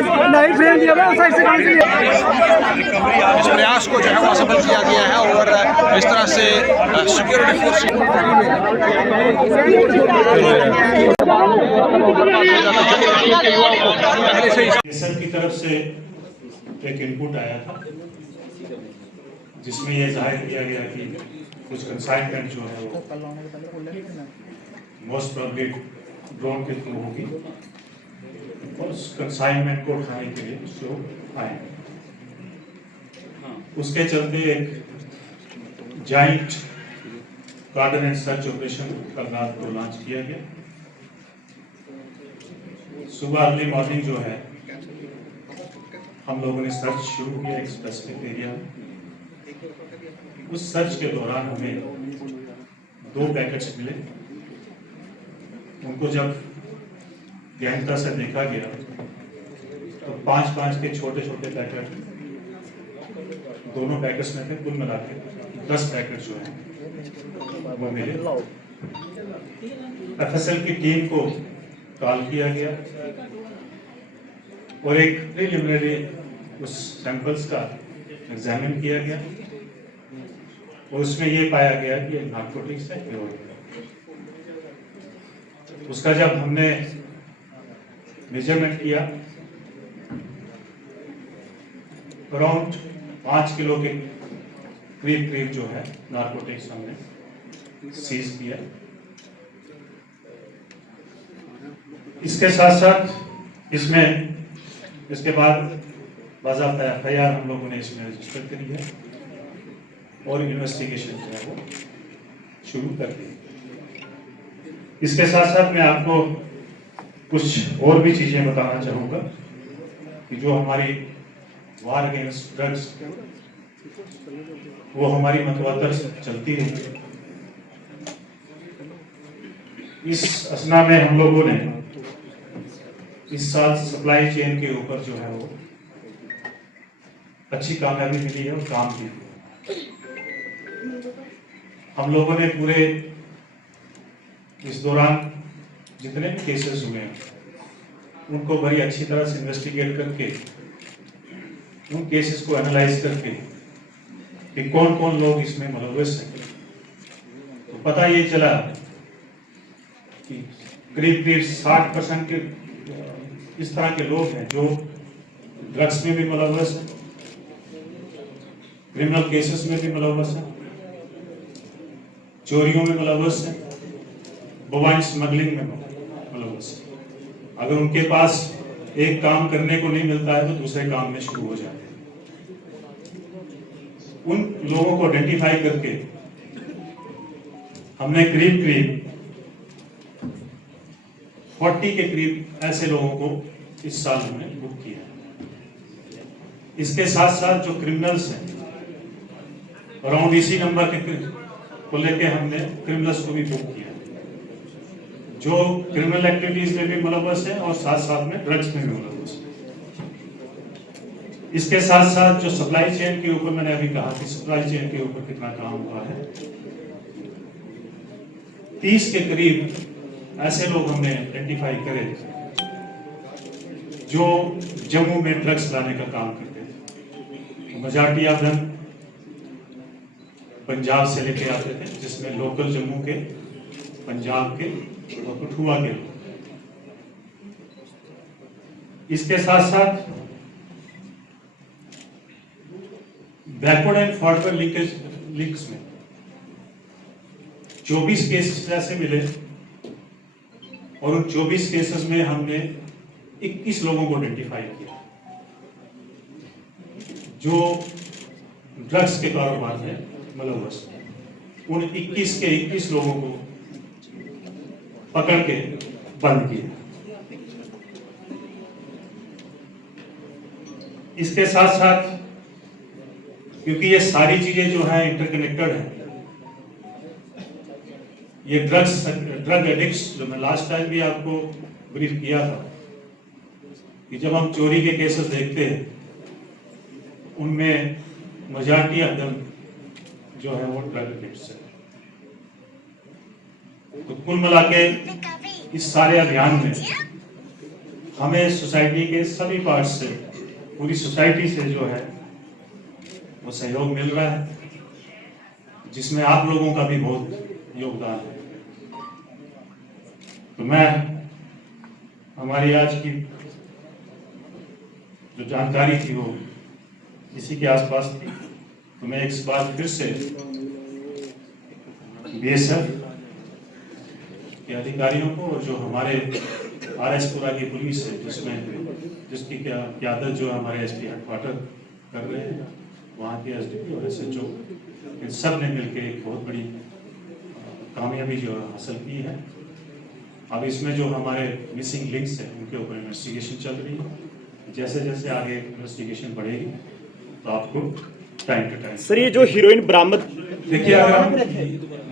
नहीं फ्रेम दिया हुआ साइड से काम किया। इस प्रयास को जो है वो सफल किया गया है और इस तरह से सिक्योरिटी फोर्स पहले से सर की तरफ से एक इनपुट आया था जिसमें यह जाहिर किया गया कि कुछ कंसाइनमेंट जो है वो मोस्ट प्रोबेबली ड्रोन के थ्रू होगी और उस कंसाइनमेंट को उठाने के लिए जो आएंगे उसके चलते एक giant garden and search operation कल रात को लॉन्च किया गया। सुबह अर्ली मॉर्निंग जो है हम लोगों ने सर्च शुरू किया एक स्पेसिफिक एरिया में। उस सर्च के दौरान हमें 2 पैकेट्स मिले। उनको जब गहनता से देखा गया तो 5-5 के छोटे छोटे पैकेट दोनों पैकेट्स में थे। कुल मिला के 10 पैकेट जो है वो मिले। एफएसएल की टीम को कॉल किया गया और एक प्रीलिमिनरी उस सैंपल्स का एग्जामिन किया गया और उसमें ये पाया गया कि ये नार्कोटिक्स है प्योर। उसका जब हमने मेजरमेंट किया अराउंड 5 किलो के करीब जो है नार्कोटिक्स हमने सीज किया। इसके साथ साथ इसके बाद बाज़ाब्ता एफआईआर हम लोगों ने इसमें रजिस्टर करी है और इन्वेस्टिगेशन जो है वो शुरू कर दी। इसके साथ साथ मैं आपको कुछ और भी चीजें बताना चाहूंगा कि जो हमारी वार अगेंस्ट ड्रग्स वो हमारी मतवातर चलती रही। इस असना में हम लोगों ने इस साल सप्लाई चेन के ऊपर जो है वो अच्छी कामयाबी मिली है और काम भी हुआ। हम लोगों ने पूरे इस दौरान जितने भी केसेस हुए हैं उनको बड़ी अच्छी तरह से इन्वेस्टिगेट करके उन केसेस को एनालाइज करके कि कौन कौन लोग इसमें मुलव्वस हैं तो पता ये चला कि करीब 60% के इस तरह के लोग हैं जो ड्रग्स में भी मुलव्वस हैं, क्रिमिनल केसेस में भी मुलव्वस हैं, चोरियों में मुलव्वस हैं, मोबाइल स्मगलिंग में मुलव्वस हैं। अगर उनके पास एक काम करने को नहीं मिलता है तो दूसरे काम में शुरू हो जाते हैं। उन लोगों को आइडेंटिफाई करके हमने करीब 40 के करीब ऐसे लोगों को इस साल हमने बुक किया। इसके साथ साथ जो क्रिमिनल्स हैं अराउंड इसी नंबर के को लेके हमने क्रिमिनल्स को भी बुक किया जो क्रिमिनल एक्टिविटीज में भी मुलव्वस है और साथ साथ में ड्रग्स में भी मुलव्वस है। इसके साथ साथ जो सप्लाई चेन के ऊपर मैंने अभी कहा कि सप्लाई चेन के ऊपर कितना काम हुआ है। 30 के करीब ऐसे लोग हमने आइडेंटिफाई करे जो जम्मू में ड्रग्स लाने का काम करते थे। मेजॉरिटी ऑफ देम पंजाब से लेके आते थे, जिसमें लोकल जम्मू के, पंजाब के और कठुआ के लोग। इसके साथ साथ बैकवर्ड एंड फॉरवर्ड लिंक्स में 24 केसेस ऐसे मिले और उन 24 केसेस में हमने 21 लोगों को आइडेंटिफाई किया जो ड्रग्स के कारोबार में मुलव्वस। उन 21 के 21 लोगों को पकड़ के बंद किया। इसके साथ साथ क्योंकि ये सारी चीजें जो है इंटरकनेक्टेड है, ये ड्रग एडिक्ट्स जो मैं लास्ट टाइम भी आपको ब्रीफ किया था कि जब हम चोरी के केसेस देखते हैं उनमें मेजॉरिटी ऑफ देम जो है वो ड्रग एडिक्ट्स है। तो कुल मिला के इस सारे अभियान में हमें सोसाइटी के सभी पार्ट से, पूरी सोसाइटी से जो है वो सहयोग मिल रहा है, जिसमें आप लोगों का भी बहुत योगदान है। तो मैं हमारी आज की जो जानकारी थी वो इसी के आसपास थी। तो मैं एक बार फिर से बीएसएफ के अधिकारियों को और जो हमारे आरएसपुरा की पुलिस है, जिसकी क्यादत जो हमारे एसपी हेडक्वार्टर कर रहे हैं, वहाँ के एसडीपी और एसएचओ, इन सब ने मिलकर एक बहुत बड़ी कामयाबी जो हासिल की है। अब इसमें जो हमारे मिसिंग लिंक्स हैं उनके ऊपर इन्वेस्टिगेशन चल रही है। जैसे जैसे आगे इन्वेस्टिगेशन बढ़ेगी तो आपको टाइम टू टाइम। सर, ये जो हीरोइन बरामद, देखिए, अगर हम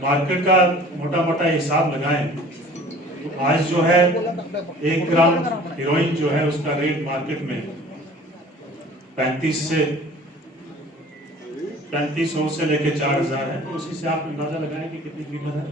मार्केट का मोटा मोटा हिसाब लगाएं तो आज जो है 1 ग्राम हीरोइन जो है उसका रेट मार्केट में 3500 से लेके 4000 है। तो उसी से आप अंदाजा लगाएं कि कितनी कीमत है।